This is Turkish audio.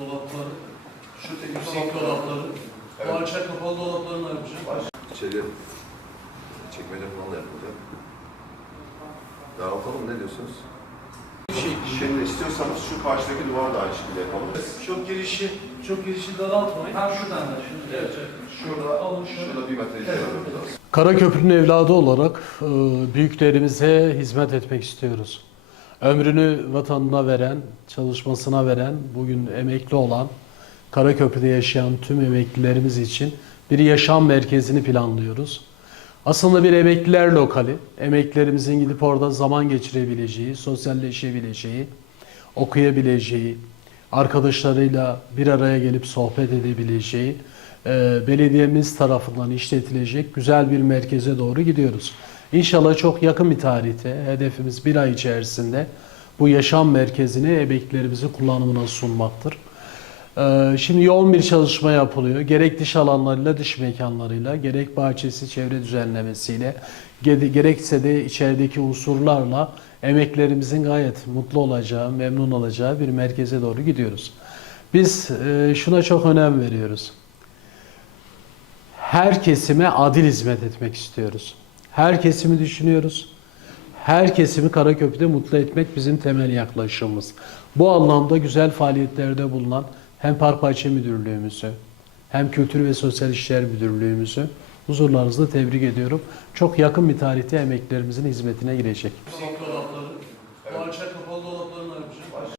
dolapları, Şu yüksek dolapları, Evet. bu alçak kapalı dolapları ne yapacağım? İçeri çekmece falan da yapılacak. Dağıtalım ne diyorsunuz? Bir şey Şimdi istiyorsanız şu karşıdaki duvar da aynı şekilde yapalım. Çok girişi, çok girişi daraltmayın. Ha şuradan da, şunu evet. Şurada, Alın şöyle. şurada bir metre Evet. Karaköprü'nün evladı olarak e, büyüklerimize hizmet etmek istiyoruz. Ömrünü vatanına veren, çalışmasına veren, bugün emekli olan, Karaköprü'de yaşayan tüm emeklilerimiz için bir yaşam merkezini planlıyoruz. Aslında bir emekliler lokali. Emeklilerimizin gidip orada zaman geçirebileceği, sosyalleşebileceği, okuyabileceği, arkadaşlarıyla bir araya gelip sohbet edebileceği, e, belediyemiz tarafından işletilecek güzel bir merkeze doğru gidiyoruz. İnşallah çok yakın bir tarihte, hedefimiz bir ay içerisinde bu yaşam merkezini emeklilerimizin kullanımına sunmaktır. Ee, Şimdi yoğun bir çalışma yapılıyor. Gerek dış alanlarıyla, dış mekanlarıyla, gerek bahçesi, çevre düzenlemesiyle, ge- gerekse de içerideki unsurlarla emeklerimizin gayet mutlu olacağı, memnun olacağı bir merkeze doğru gidiyoruz. Biz e, şuna çok önem veriyoruz. Her kesime adil hizmet etmek istiyoruz. Her kesimi düşünüyoruz. Her kesimi Karaköprü'de mutlu etmek bizim temel yaklaşımımız. Bu anlamda güzel faaliyetlerde bulunan hem Park Müdürlüğümüzü, hem Kültür ve Sosyal İşler Müdürlüğümüzü huzurlarınızda tebrik ediyorum. Çok yakın bir tarihte emeklerimizin hizmetine girecek.